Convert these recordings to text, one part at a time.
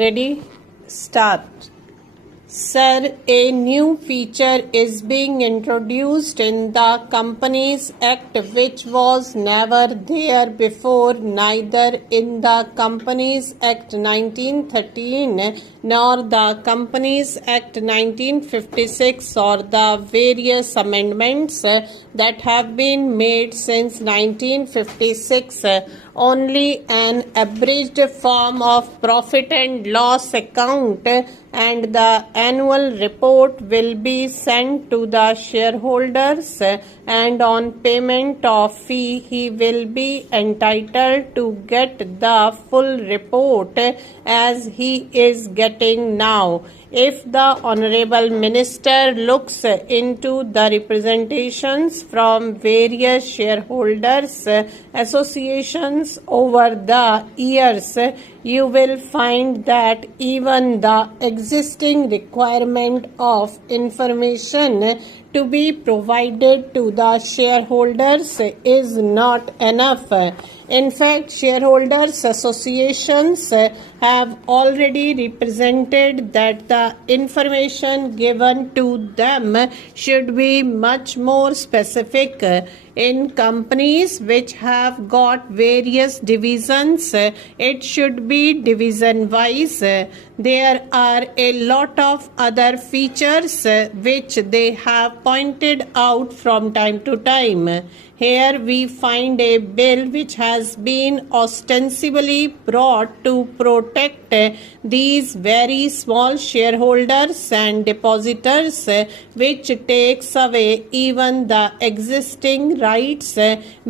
Ready? Start. Sir, a new feature is being introduced in the Companies Act which was never there before, neither in the Companies Act 1913 nor the Companies Act 1956 or the various amendments that have been made since 1956. Only an abridged form of profit and loss account and the annual report will be sent to the shareholders, and on payment of fee he will be entitled to get the full report as he is getting now. If the Honorable Minister looks into the representations from various shareholders associations over the years, you will find that even the existing requirement of information to be provided to the shareholders is not enough. In fact, shareholders associations have already represented that the information given to them should be much more specific. In companies which have got various divisions, it should be division wise. There are a lot of other features which they have pointed out from time to time. Here we find a bill which has been ostensibly brought to protect these very small shareholders and depositors, which takes away even the existing rights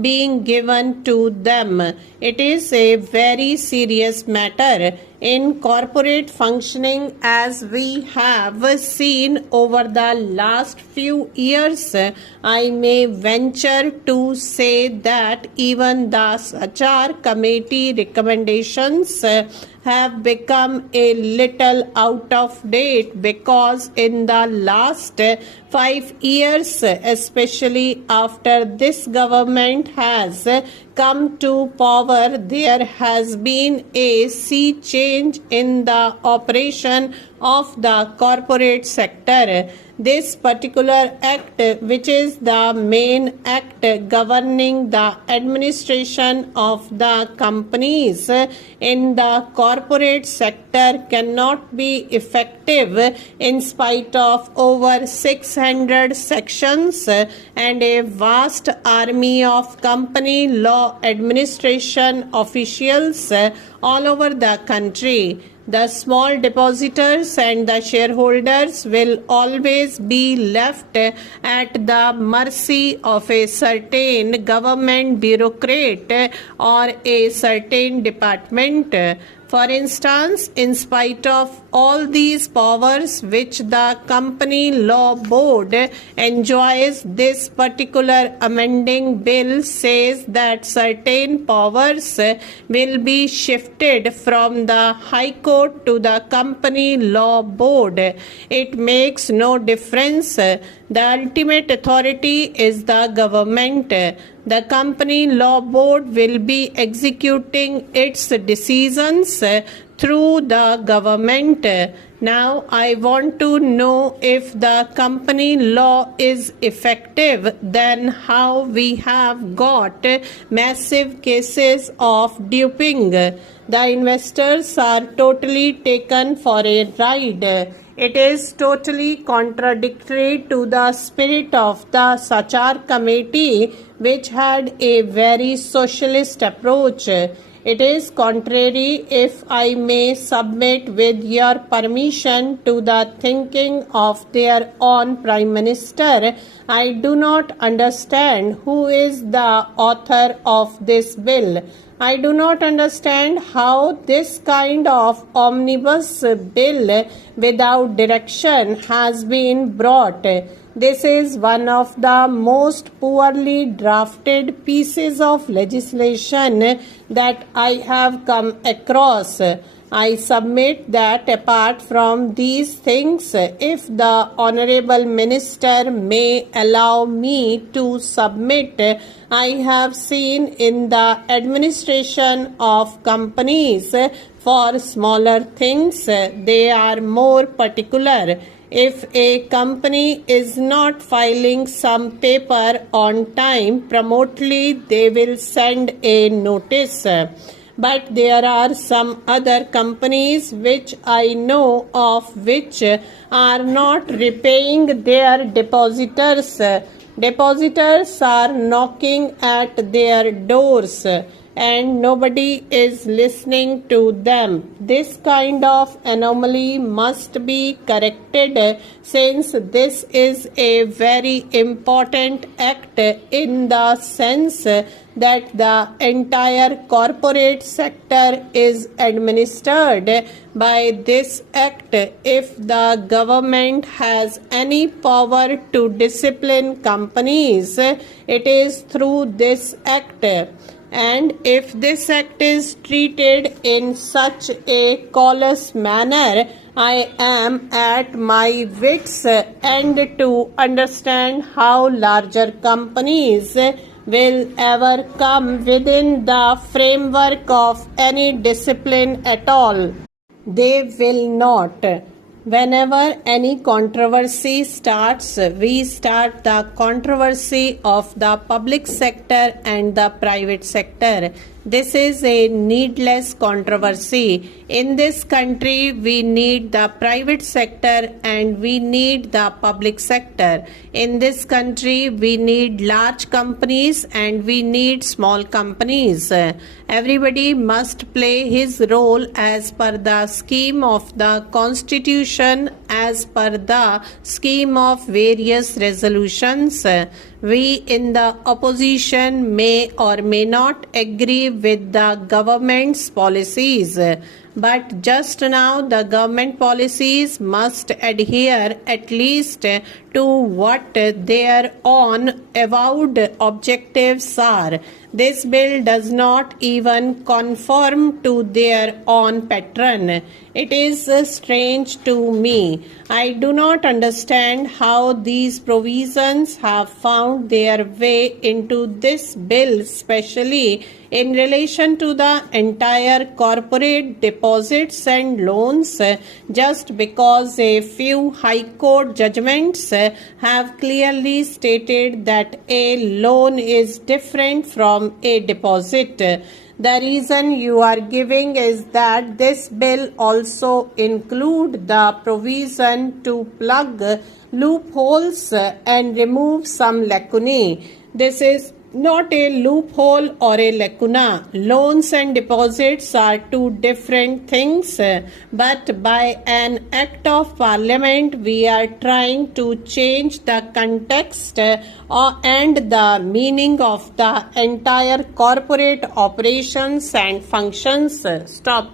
being given to them. It is a very serious matter. In corporate functioning, as we have seen over the last few years, I may venture to say that even the HR committee recommendations have become a little out of date, because in the last 5 years, especially after this government has come to power, there has been a sea change in the operation of the corporate sector. This particular act, which is the main act governing the administration of the companies in the corporate sector, cannot be effective in spite of over 600 sections and a vast army of company law administration officials all over the country. The small depositors and the shareholders will always be left at the mercy of a certain government bureaucrat or a certain department. For instance, in spite of all these powers which the Company Law Board enjoys, this particular amending bill says that certain powers will be shifted from the High Court to the Company Law Board. It makes no difference. The ultimate authority is the government. The Company Law Board will be executing its decisions through the government. Now, I want to know, if the company law is effective, then how we have got massive cases of duping. The investors are totally taken for a ride. It is totally contradictory to the spirit of the Sachar committee, which had a very socialist approach. It is contrary, if I may submit with your permission, to the thinking of their own Prime Minister. I do not understand who is the author of this bill. I do not understand how this kind of omnibus bill without direction has been brought. This is one of the most poorly drafted pieces of legislation that I have come across. I submit that apart from these things, if the Honorable Minister may allow me to submit, I have seen in the administration of companies For smaller things, they are more particular. If a company is not filing some paper on time promptly, they will send a notice. But there are some other companies which I know of which are not repaying their depositors. Depositors are knocking at their doors and nobody is listening to them. This kind of anomaly must be corrected since this is a very important act in the sense that the entire corporate sector is administered by this act. If the government has any power to discipline companies, it is through this act. And if this act is treated in such a callous manner, I am at my wits' end to understand how larger companies will ever come within the framework of any discipline at all. They will not. Whenever any controversy starts, we start the controversy of the public sector and the private sector. This is a needless controversy. In this country, we need the private sector and we need the public sector. In this country, we need large companies and we need small companies. Everybody must play his role as per the scheme of the Constitution, as per the scheme of various resolutions. We in the opposition may or may not agree with the government's policies, but just now the government policies must adhere at least to what their own avowed objectives are. This bill does not even conform to their own pattern. It is strange to me. I do not understand how these provisions have found their way into this bill, especially in relation to the entire corporate deposits and loans, just because a few high court judgments have clearly stated that a loan is different from a deposit. The reason you are giving is that this bill also include the provision to plug loopholes and remove some lacunae. This is not a loophole or a lacuna. Loans and deposits are two different things, but by an act of parliament we are trying to change the context and the meaning of the entire corporate operations and functions. Stop.